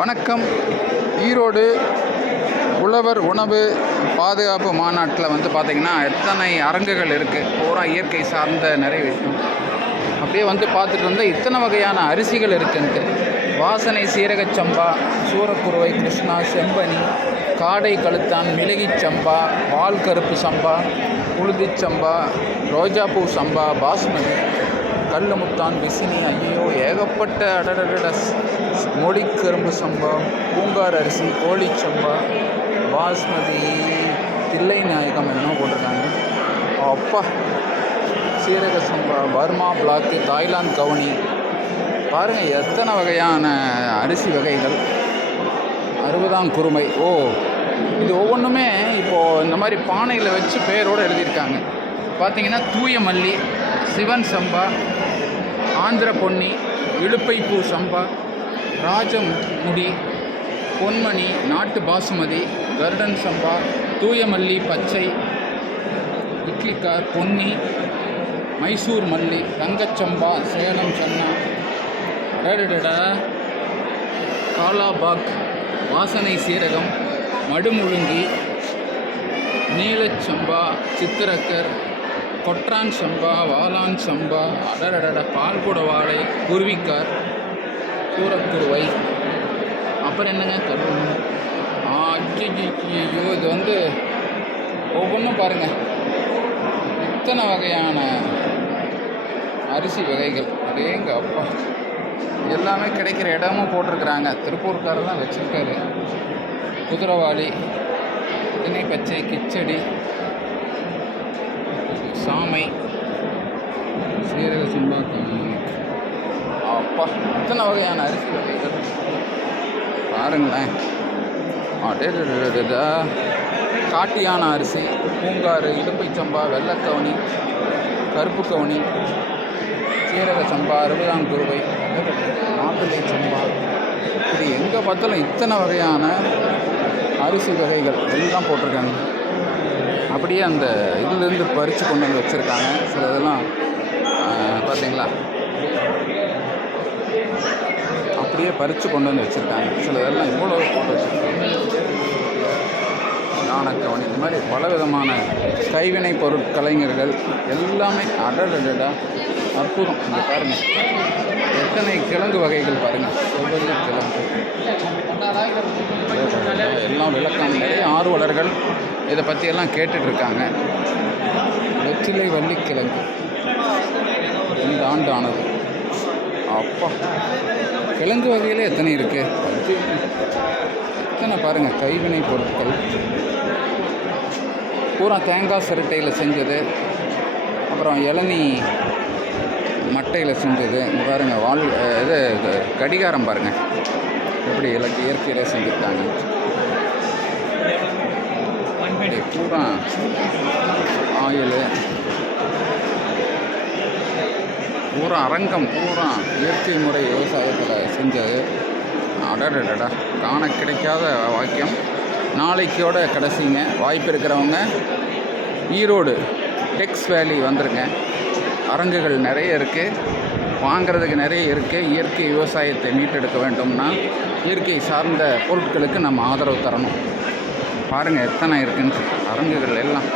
வணக்கம். ஈரோடு உழவர் உணவு பாதுகாப்பு மாநாட்டில் பார்த்திங்கன்னா எத்தனை அரங்குகள் இருக்குது, பூரா இயற்கை சார்ந்த நிறைய விஷயம். அப்படியே பார்த்துட்டு இருந்தால் இத்தனை வகையான அரிசிகள் இருக்குன்ட்டு. வாசனை சீரகச் சம்பா, சூரக்குருவை, கிருஷ்ணா, செம்பனி, காடை கழுத்தான், மிளகிச் சம்பா, வால் கருப்பு சம்பா, உளுதிச் சம்பா, ரோஜாப்பூ சம்பா, பாஸ்மதி, கல்லுமுத்தான், விசினி, ஐயோ ஏகப்பட்ட மொழிக்கரும்பு சம்பா, பூங்கார் அரிசி, கோழிச்சம்பா, பாஸ்மதி, தில்லை நாயகம் என்னமோ போட்டிருக்காங்க. அப்பா, சீரக சம்பா, பர்மா பிளாக்கு, தாய்லாந்து கவுனி, பாருங்கள் எத்தனை வகையான அரிசி வகைகள். 60ஆம் குருமை. இது ஒவ்வொன்றுமே இப்போது இந்த மாதிரி பானையில் வச்சு பேரோடு எழுதியிருக்காங்க. பார்த்திங்கன்னா தூய மல்லி, சிவன் சம்பா, ஆந்திர பொன்னி, இழுப்பைப்பூ சம்பா, ராஜமுடி, பொன்மணி, நாட்டு பாசுமதி, கருடன் சம்பா, தூய மல்லி, பச்சை, இட்லிக்கார், பொன்னி, மைசூர் மல்லி, தங்கச்சம்பா, சேலம் சன்னா, காலாபாக், வாசனை சீரகம், மடுமுழுங்கி, நீலச்சம்பா, சித்திரக்கர், கொற்றான் சம்பா, வாலான் சம்பா, பால்குட வாழை, குருவிக்கார், சூரக்குருவை, அப்புறம் என்னங்க கருவம். ஐயோ, இது ஒவ்வொன்றும் பாருங்கள் இத்தனை வகையான அரிசி வகைகள். அதேங்க அப்பா, எல்லாமே கிடைக்கிற இடமும் போட்டிருக்கிறாங்க. திருப்பூர்காரர் தான் வச்சுருக்காரு. குதிரவாளி, திணை பச்சை, கிச்சடி, சாமை, சீரக சம்பா, அப்பா இத்தனை வகையான அரிசி வகைகள் பாருங்களேன். காட்டியான அரிசி, பூங்காறு, இடுப்பை சம்பா, வெள்ளைக்கவுனி, கருப்பு கவுனி, சீரக சம்பா, 60ஆம் குருவை, மாப்பிள்ளை சம்பா, இது எங்கே பார்த்தாலும் இத்தனை வகையான அரிசி வகைகள் எல்லாம் போட்டிருக்காங்க. அப்படியே அந்த இதுலேருந்து பறித்து கொண்டு வந்து வச்சுருக்காங்க. சில இதெல்லாம் பார்த்தீங்களா, அப்படியே பறித்து கொண்டு வந்து வச்சுருக்காங்க. சில இதெல்லாம் இவ்வளோ போட்டு வச்சுருக்காங்க. நாணக்கவனி, இந்த மாதிரி பல விதமான கைவினை பொருட்கலைஞர்கள் எல்லாமே அற்புதம். இங்கே பாருங்கள் எத்தனை கிழங்கு வகைகள் பாருங்கள். செவ்வல்லி கிழங்கு எல்லாம் விளக்கம். நிறைய ஆர்வலர்கள் இதை பற்றியெல்லாம் கேட்டுட்ருக்காங்க. வெற்றிலை வள்ளிக்கிழங்கு 2 ஆண்டு ஆனது. அப்பா, கிழங்கு வகையிலே எத்தனை இருக்குது, எத்தனை பாருங்கள். கைவினை பொருட்கள் பூரா தேங்காய் சிரட்டையில் செஞ்சது, அப்புறம் இளநீ மட்டையில் செஞ்சது. இங்கே பாருங்கள் இது கடிகாரம் பாருங்கள் எப்படி இயற்கையில் செஞ்சுருக்காங்க. பூரா ஆயில், பூரா அரங்கம், பூரா இயற்கை முறை விவசாயத்தில் செஞ்சது. காண கிடைக்காத வாக்கியம். நாளைக்கோட கடைசிங்க. வாய்ப்பு இருக்கிறவங்க ஈரோடு டெக்ஸ் வேலி வந்துருங்க. அரங்குகள் நிறைய இருக்குது, வாங்கிறதுக்கு நிறைய இருக்குது. இயற்கை விவசாயத்தை மீட்டெடுக்க வேண்டும்னா இயற்கை சார்ந்த பொருட்களுக்கு நம்ம ஆதரவு தரணும். பாருங்கள் எத்தனை இருக்குன்னு அரங்குகள் எல்லாம்.